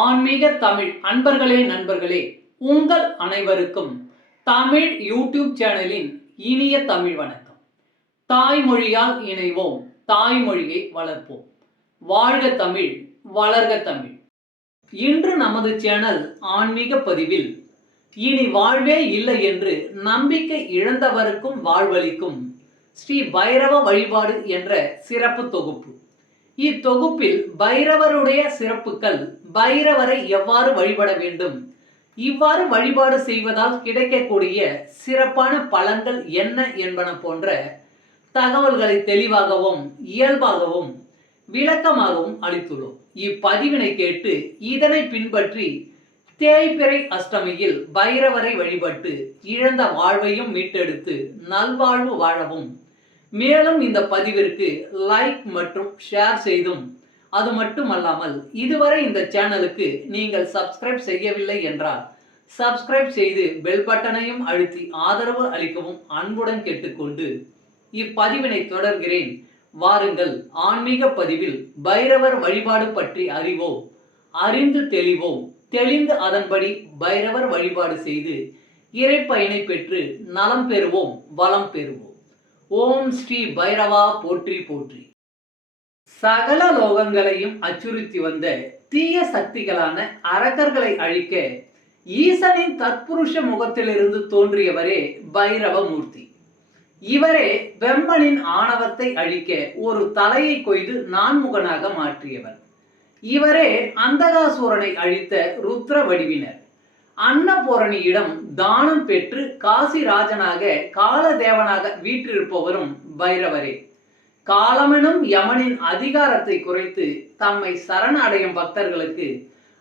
ஆன்மீக தமிழ் அன்பர்களே நண்பர்களே, உங்கள் அனைவருக்கும் தமிழ் யூடியூப் சேனலின் இனிய தமிழ் வணக்கம். தாய்மொழியால் இணைவோம், தாய்மொழியை வளர்ப்போம். வாழ்க தமிழ், வளர்க தமிழ். இன்று நமது சேனல் ஆன்மீக பதிவில் இனி வாழ்வே இல்லை என்று நம்பிக்கை இழந்தவருக்கும் வாழ்வளிக்கும் ஸ்ரீ பைரவ வழிபாடு என்ற சிறப்பு தொகுப்பு. இத்தொகுப்பில் பைரவருடைய சிறப்புகள், பைரவரை எவ்வாறு வழிபட வேண்டும், இவ்வாறு வழிபாடு செய்வதால் கிடைக்கக்கூடிய சிறப்பான பலன்கள் என்ன என்பன போன்ற தகவல்களை தெளிவாகவும் இயல்பாகவும் விளக்கமாகவும் அளித்துள்ளோம். இப்பதிவினை கேட்டு இதனை பின்பற்றி தேய்பிறை அஷ்டமியில் பைரவரை வழிபட்டு இழந்த வாழ்வையும் மீட்டெடுத்து நல்வாழ்வு வாழவும். மேலும் இந்த பதிவிற்கு லைக் மற்றும் ஷேர் செய்தும், அது மட்டுமல்லாமல் இதுவரை இந்த சேனலுக்கு நீங்கள் சப்ஸ்கிரைப் செய்யவில்லை என்றால் சப்ஸ்கிரைப் செய்து பெல் பட்டனையும் அழுத்தி ஆதரவு அளிக்கவும் அன்புடன் கேட்டுக்கொண்டு இப்பதிவினை தொடர்கிறேன். வாருங்கள், ஆன்மீக பதிவில் பைரவர் வழிபாடு பற்றி அறிவோம், அறிந்து தெளிவோம், தெளிந்து அதன்படி பைரவர் வழிபாடு செய்து இறைப்பயனை பெற்று நலம் பெறுவோம், வளம் பெறுவோம். ஓம் ஸ்ரீ பைரவா போற்றி போற்றி. சகல லோகங்களையும் அச்சுறுத்தி வந்த தீய சக்திகளான அரக்கர்களை அழிக்க ஈசனின் தற்புருஷ முகத்திலிருந்து தோன்றியவரே பைரவமூர்த்தி. இவரே பிரம்மனின் ஆணவத்தை அழிக்க ஒரு தலையை கொய்து நான்முகனாக மாற்றியவர். இவரே அந்தகாசூரனை அழித்த ருத்ர வடிவினர். அன்னபூரணியிடம் தானம் பெற்று காசிராஜனாக காலதேவனாக வீற்றிருப்பவரும் பைரவரே. காலமெனும் யமனின் அதிகாரத்தை குறைத்து தம்மை சரண அடையும் பக்தர்களுக்கு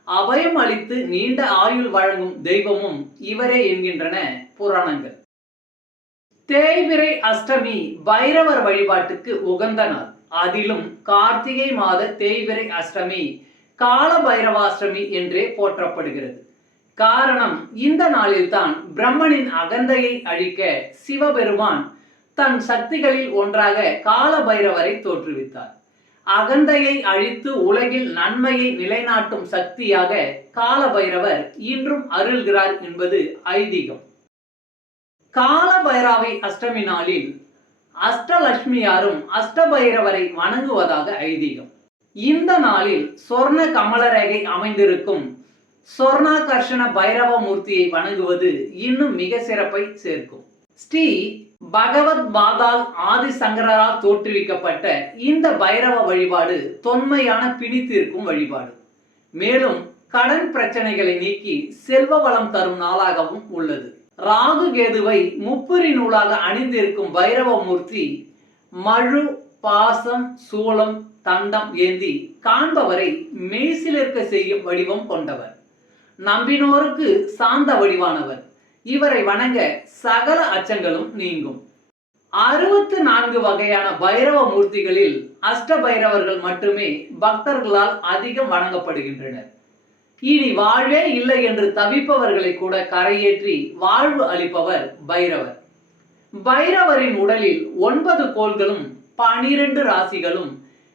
அபயம் அளித்து நீண்ட ஆயுள் வழங்கும் தெய்வமும் இவரே என்கின்றன புராணங்கள். தேய்பிறை அஷ்டமி பைரவர் வழிபாட்டுக்கு உகந்த நாள். அதிலும் கார்த்திகை மாத தேய்பிறை அஷ்டமி கால பைரவாஷ்டமி என்றே போற்றப்படுகிறது. காரணம், இந்த நாளில்தான் பிரம்மனின் அகந்தையை அழிக்க சிவபெருமான் தன் சக்திகளில் ஒன்றாக கால பைரவரை தோற்றுவித்தார். அகந்தையை அழித்து உலகில் நன்மையை நிலைநாட்டும் சக்தியாக கால பைரவர் இன்றும் அருள்கிறார் என்பது ஐதீகம். கால பைரவை அஷ்டமி நாளில் அஷ்டலட்சுமியாரும் அஷ்டபைரவரை வணங்குவதாக ஐதீகம். இந்த நாளில் சொர்ண கமலரேகை அமைந்திருக்கும் சொர்ணாகர்ஷண பைரவ மூர்த்தியை வணங்குவது இன்னும் மிக சிறப்பை சேர்க்கும். ஸ்ரீ பகவத் பாதால் ஆதிசங்கரால் தோற்றுவிக்கப்பட்ட இந்த பைரவ வழிபாடு தொன்மையான பிணித்திருக்கும் வழிபாடு. மேலும் கடன் பிரச்சனைகளை நீக்கி செல்வ வளம் தரும் நாளாகவும் உள்ளது. ராகு கேதுவை முப்புரி நூலாக அணிந்திருக்கும் பைரவ மூர்த்தி மழு, பாசம், சூளம், தண்டம் ஏந்தி காண்பவரை மெய்சிலிருக்க செய்யும் வடிவம் கொண்டவர். நம்பினோருக்கு சாந்த வடிவானவர். இவரை வணங்க சகல அச்சங்களும் நீங்கும். 64 வகையான பைரவ மூர்த்திகளில் அஷ்ட பைரவர்கள் மட்டுமே பக்தர்களால் அதிகம் வணங்கப்படுகின்றனர். இனி வாழ்வே இல்லை என்று தவிப்பவர்களை கூட கரையேற்றி வாழ்வு அளிப்பவர் பைரவர். பைரவரின் உடலில் 9 கோள்களும் 12 ராசிகளும்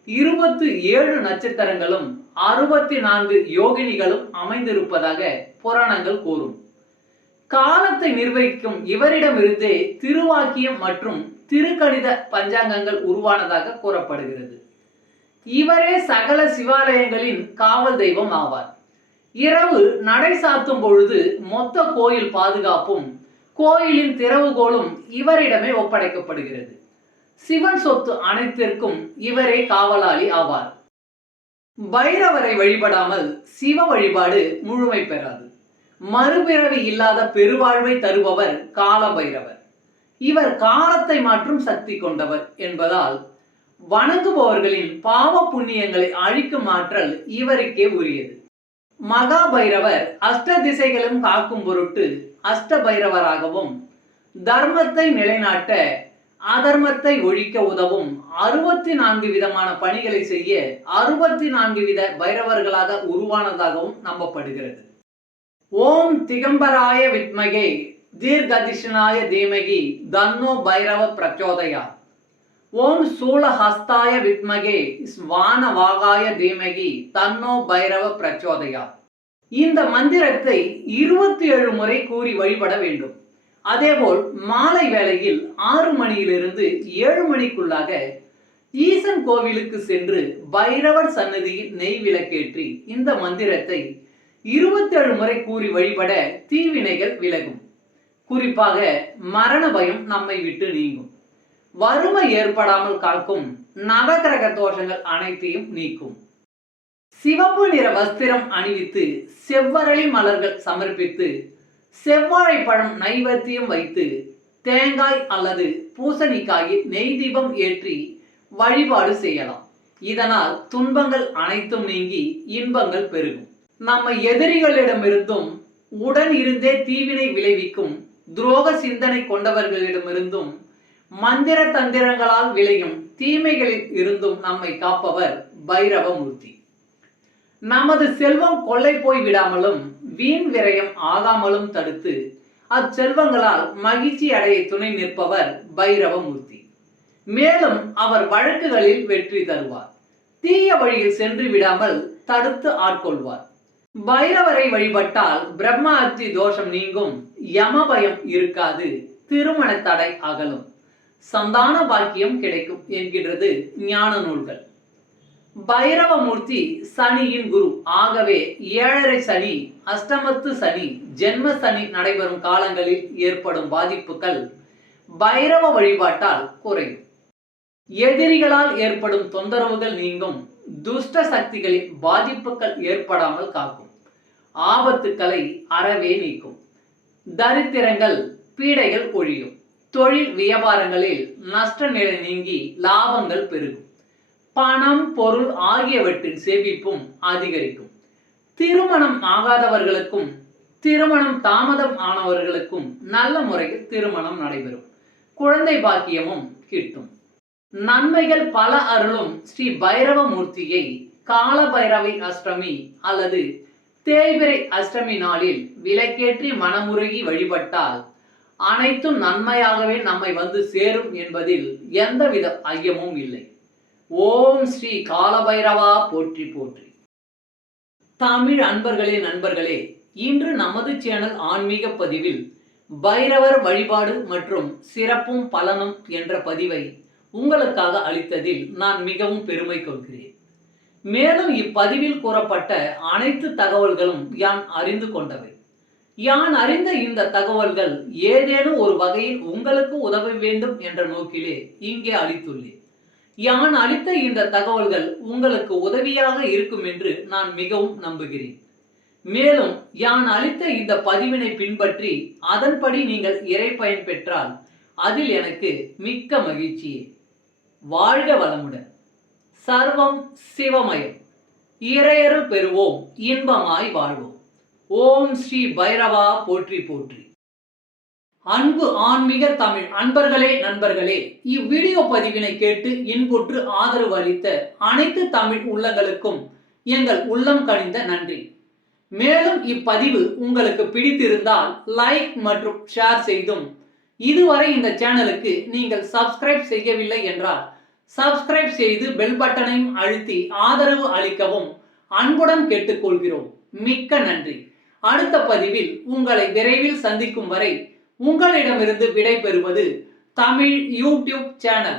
27 நட்சத்திரங்களும் 64 யோகினிகளும் அமைந்திருப்பதாக புராணங்கள் கூறும். காலத்தை நிர்வகிக்கும் இவரிடமிருந்தே திருவாக்கியம் மற்றும் திருக்கணித பஞ்சாங்கங்கள் உருவானதாக கூறப்படுகிறது. இவரே சகல சிவாலயங்களின் காவல் தெய்வம் ஆவார். இரவு நடை சாத்தும் பொழுது மொத்த கோயில் பாதுகாப்பும் கோயிலின் திறவுகோலும் இவரிடமே ஒப்படைக்கப்படுகிறது. சிவன் சொத்து அனைத்திற்கும் இவரே காவலாளி ஆவார். பைரவரை வழிபடாமல் சிவ வழிபாடு முழுமை பெறாது. மறுபிறவி இல்லாத பெருவாழ்வை தருபவர் கால பைரவர். இவர் காலத்தை மாற்றும் சக்தி கொண்டவர் என்பதால் வணங்குபவர்களின் பாவ புண்ணியங்களை அழிக்கும் ஆற்றல் இவருக்கே உரியது. மகா பைரவர் அஷ்ட திசைகளும் காக்கும் பொருட்டு அஷ்ட பைரவராகவும், தர்மத்தை நிலைநாட்ட அதர்மத்தை ஒழிக்க உதவும் 64 விதமான பணிகளை செய்ய 64 வித பைரவர்களாக உருவானதாகவும் நம்பப்படுகிறது. ஓம் திகம்பராய வித்மகே தீர்கதிஷ்ணாய தீமகி தன்னோ பைரவ பிரச்சோதயா. ஓம் சூலஹஸ்தாய வித்மகே ஸ்வானவாகாய தீமகி தன்னோ பைரவ பிரச்சோதயா. இந்த மந்திரத்தை 27 முறை கூறி வழிபட வேண்டும். அதேபோல் மாலை வேளையில் 6 மணியிலிருந்து 7 மணிக்குள்ளாக ஈசன் கோவிலுக்கு சென்று பைரவர் சன்னதியில் நெய் விளக்கேற்றி இந்த மந்திரத்தை 27 முறை கூறி வழிபட தீவினைகள் விலகும். குறிப்பாக மரண பயம் நம்மை விட்டு நீங்கும். வறுமை ஏற்படாமல் காக்கும். நவகிரக தோஷங்கள் அனைத்தையும் நீக்கும். சிவப்பு நிற வஸ்திரம் அணிவித்து செவ்வரளி மலர்கள் சமர்ப்பித்து செவ்வாழைப்பழம் நைவேத்தியம் வைத்து தேங்காய் அல்லது பூசணிக்காயில் நெய் தீபம் ஏற்றி வழிபாடு செய்யலாம். இதனால் துன்பங்கள் அனைத்தும் நீங்கி இன்பங்கள் பெருகும். நம்ம எதிரிகளிடமிருந்தும் உடன் இருந்தே தீவினை விளைவிக்கும் துரோக சிந்தனை கொண்டவர்களிடமிருந்தும் மந்திர தந்திரங்களால் விளையும் தீமைகளில் இருந்தும் நம்மை காப்பவர் பைரவமூர்த்தி. நமது செல்வம் கொள்ளை போய் விடாமலும் வீண் விரயம் ஆகாமலும் தடுத்து அச்செல்வங்களால் மகிழ்ச்சி அடைய துணை நிற்பவர் பைரவமூர்த்தி. மேலும் அவர் வழக்குகளில் வெற்றி தருவார். தீய வழியில் சென்று விடாமல் தடுத்து ஆட்கொள்வார். பைரவரை வழிபட்டால் பிரம்ம அத்தி தோஷம் நீங்கும். யம பயம் இருக்காது. திருமண தடை அகலும். சந்தான பாக்கியம் கிடைக்கும் என்கின்றது ஞான நூல்கள். பைரவமூர்த்தி சனியின் குரு. ஆகவே 7.5 சனி, அஷ்டமத்து சனி, ஜென்ம சனி நடைபெறும் காலங்களில் ஏற்படும் பாதிப்புகள் பைரவ வழிபாட்டால் குறையும். எதிரிகளால் ஏற்படும் தொந்தரவுகள் நீங்கும். துஷ்ட சக்திகளின் பாதிப்புகள் ஏற்படாமல் காக்கும். ஆபத்துக்களை அறவே நீக்கும். தரித்திரங்கள் பீடைகள் ஒழியும். தொழில் வியாபாரங்களில் நஷ்ட நிலை நீங்கி லாபங்கள் பெருகும். பணம் பொருள் ஆகியவற்றின் சேமிப்பும் அதிகரிக்கும். திருமணம் ஆகாதவர்களுக்கும் திருமணம் தாமதம் ஆனவர்களுக்கும் நல்ல முறையில் திருமணம் நடைபெறும். குழந்தை பாக்கியமும் கிட்டும். நன்மைகள் பல அருளும் ஸ்ரீ பைரவமூர்த்தியை கால பைரவி அஷ்டமி அல்லது தேய்பிரை அஷ்டமி நாளில் விளக்கேற்றி மனமுருகி வழிபட்டால் அனைத்தும் நன்மையாகவே நம்மை வந்து சேரும் என்பதில் எந்தவித ஐயமும் இல்லை. ஓம் ஸ்ரீ காலபைரவா போற்றி போற்றி. தமிழ் அன்பர்களே, நண்பர்களே, இன்று நமது சேனல் ஆன்மீக பதிவில் பைரவர் வழிபாடு மற்றும் சிறப்பும் பலனும் என்ற பதிவை உங்களுக்காக அளித்ததில் நான் மிகவும் பெருமை கொள்கிறேன். மேலும் இப்பதிவில் கூறப்பட்ட அனைத்து தகவல்களும் யான் அறிந்து கொண்டவை. யான் அறிந்த இந்த தகவல்கள் ஏதேனும் ஒரு வகையில் உங்களுக்கு உதவ வேண்டும் என்ற நோக்கிலே இங்கே அளித்துள்ளேன். யான் அளித்த இந்த தகவல்கள் உங்களுக்கு உதவியாக இருக்கும் என்று நான் மிகவும் நம்புகிறேன். மேலும் யான் அளித்த இந்த பதிவினை பின்பற்றி அதன்படி நீங்கள் இறை பயன் பெற்றால் அதில் எனக்கு மிக்க மகிழ்ச்சியே. வாழ்க வளமுடன். சர்வம் சிவமயம். இறையருள் பெறுவோம். இன்பமாய் வாழ்வோம். ஓம் ஸ்ரீ பைரவா போற்றி போற்றி. அன்பு ஆன்மீக தமிழ் அன்பர்களே, நண்பர்களே, இவ்வீடியோ பதிவினை கேட்டு இன்புற்று ஆதரவு அளித்த அனைத்து தமிழ் உள்ளங்களுக்கும் எங்கள் உள்ளம் கனிந்த நன்றி. மேலும் இப்பதிவு உங்களுக்கு பிடித்திருந்தால் லைக் மற்றும் ஷேர் செய்தும், இதுவரை இந்த சேனலுக்கு நீங்கள் சப்ஸ்கிரைப் செய்யவில்லை என்றால் சப்ஸ்கிரைப் செய்து பெல் பட்டனையும் அழுத்தி ஆதரவு அளிக்கவும் அன்புடன் கேட்டுக்கொள்கிறோம். மிக்க நன்றி. அடுத்த பதிவில் உங்களை விரைவில் சந்திக்கும் வரை உங்களிடமிருந்து விடை பெறுவது தமிழ் யூடியூப் சேனல்.